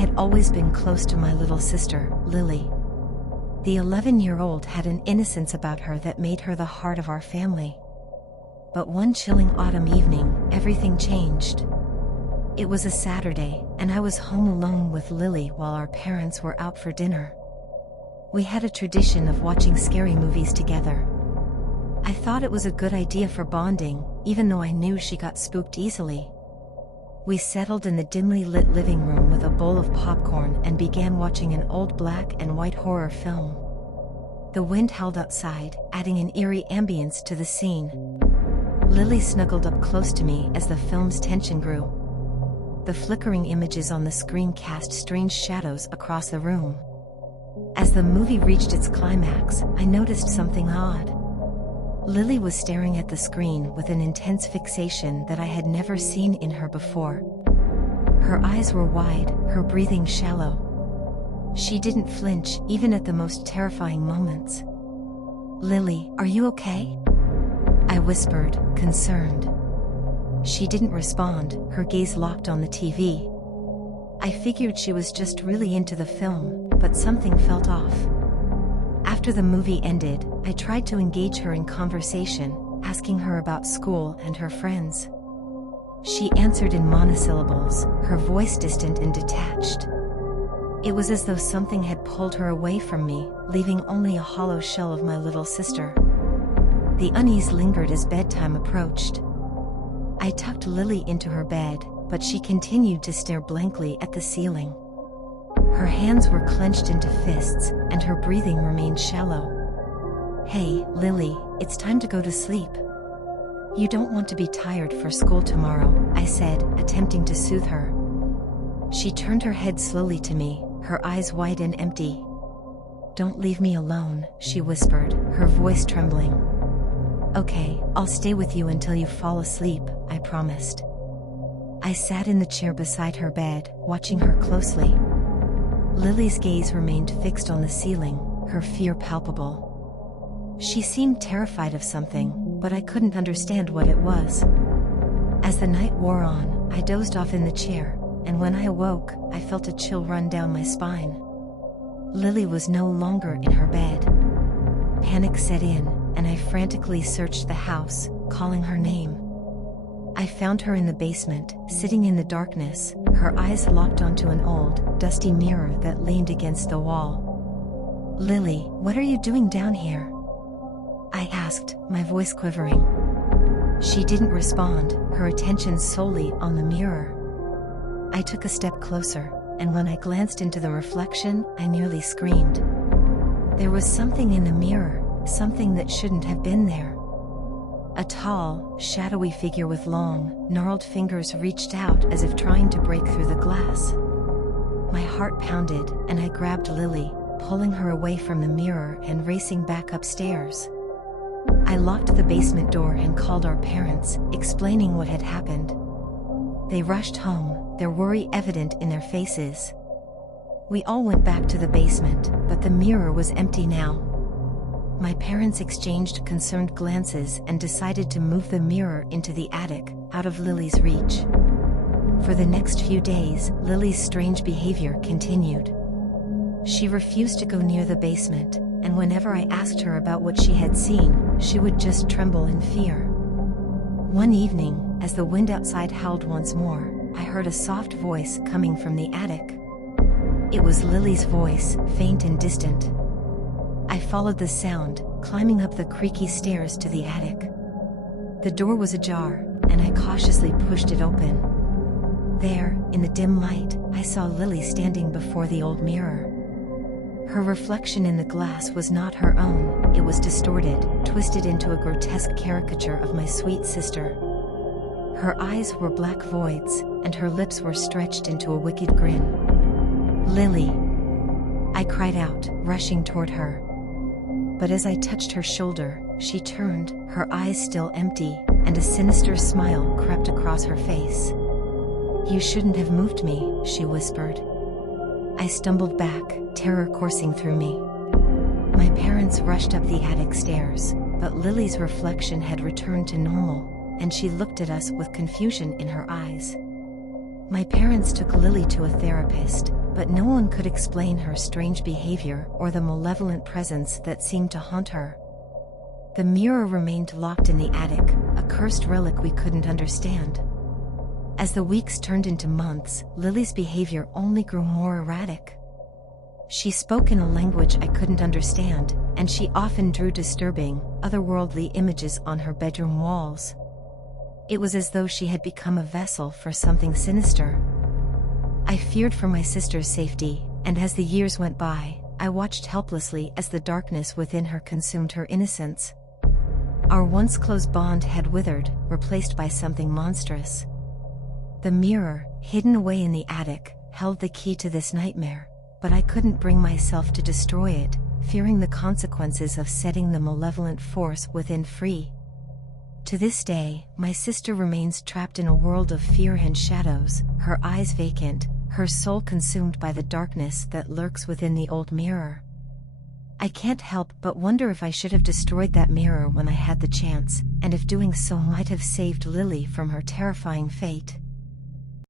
had always been close to my little sister, Lily. The 11-year-old had an innocence about her that made her the heart of our family. But one chilling autumn evening, everything changed. It was a Saturday, and I was home alone with Lily while our parents were out for dinner. We had a tradition of watching scary movies together. I thought it was a good idea for bonding, even though I knew she got spooked easily. We settled in the dimly lit living room with a bowl of popcorn and began watching an old black and white horror film. The wind howled outside, adding an eerie ambience to the scene. Lily snuggled up close to me as the film's tension grew. The flickering images on the screen cast strange shadows across the room. As the movie reached its climax, I noticed something odd. Lily was staring at the screen with an intense fixation that I had never seen in her before. Her eyes were wide, her breathing shallow. She didn't flinch, even at the most terrifying moments. "Lily, are you okay?" I whispered, concerned. She didn't respond, her gaze locked on the TV. I figured she was just really into the film, but something felt off. After the movie ended, I tried to engage her in conversation, asking her about school and her friends. She answered in monosyllables, her voice distant and detached. It was as though something had pulled her away from me, leaving only a hollow shell of my little sister. The unease lingered as bedtime approached. I tucked Lily into her bed, but she continued to stare blankly at the ceiling. Her hands were clenched into fists, and her breathing remained shallow. "Hey, Lily, it's time to go to sleep. You don't want to be tired for school tomorrow," I said, attempting to soothe her. She turned her head slowly to me, her eyes wide and empty. "Don't leave me alone," she whispered, her voice trembling. "Okay, I'll stay with you until you fall asleep," I promised. I sat in the chair beside her bed, watching her closely. Lily's gaze remained fixed on the ceiling, her fear palpable. She seemed terrified of something, but I couldn't understand what it was. As the night wore on, I dozed off in the chair, and when I awoke, I felt a chill run down my spine. Lily was no longer in her bed. Panic set in, and I frantically searched the house, calling her name. I found her in the basement, sitting in the darkness, her eyes locked onto an old, dusty mirror that leaned against the wall. "Lily, what are you doing down here?" I asked, my voice quivering. She didn't respond, her attention solely on the mirror. I took a step closer, and when I glanced into the reflection, I nearly screamed. There was something in the mirror, something that shouldn't have been there. A tall, shadowy figure with long, gnarled fingers reached out as if trying to break through the glass. My heart pounded, and I grabbed Lily, pulling her away from the mirror and racing back upstairs. I locked the basement door and called our parents, explaining what had happened. They rushed home, their worry evident in their faces. We all went back to the basement, but the mirror was empty now. My parents exchanged concerned glances and decided to move the mirror into the attic, out of Lily's reach. For the next few days, Lily's strange behavior continued. She refused to go near the basement, and whenever I asked her about what she had seen, she would just tremble in fear. One evening, as the wind outside howled once more, I heard a soft voice coming from the attic. It was Lily's voice, faint and distant. I followed the sound, climbing up the creaky stairs to the attic. The door was ajar, and I cautiously pushed it open. There, in the dim light, I saw Lily standing before the old mirror. Her reflection in the glass was not her own, it was distorted, twisted into a grotesque caricature of my sweet sister. Her eyes were black voids, and her lips were stretched into a wicked grin. "Lily!" I cried out, rushing toward her. But as I touched her shoulder, she turned, her eyes still empty, and a sinister smile crept across her face. "You shouldn't have moved me," she whispered. I stumbled back, terror coursing through me. My parents rushed up the attic stairs, but Lily's reflection had returned to normal, and she looked at us with confusion in her eyes. My parents took Lily to a therapist, but but no one could explain her strange behavior or the malevolent presence that seemed to haunt her. The mirror remained locked in the attic, a cursed relic we couldn't understand. As the weeks turned into months, Lily's behavior only grew more erratic. She spoke in a language I couldn't understand, and she often drew disturbing, otherworldly images on her bedroom walls. It was as though she had become a vessel for something sinister. I feared for my sister's safety, and as the years went by, I watched helplessly as the darkness within her consumed her innocence. Our once close bond had withered, replaced by something monstrous. The mirror, hidden away in the attic, held the key to this nightmare, but I couldn't bring myself to destroy it, fearing the consequences of setting the malevolent force within free. To this day, my sister remains trapped in a world of fear and shadows, her eyes vacant, her soul consumed by the darkness that lurks within the old mirror. I can't help but wonder if I should have destroyed that mirror when I had the chance, and if doing so might have saved Lily from her terrifying fate.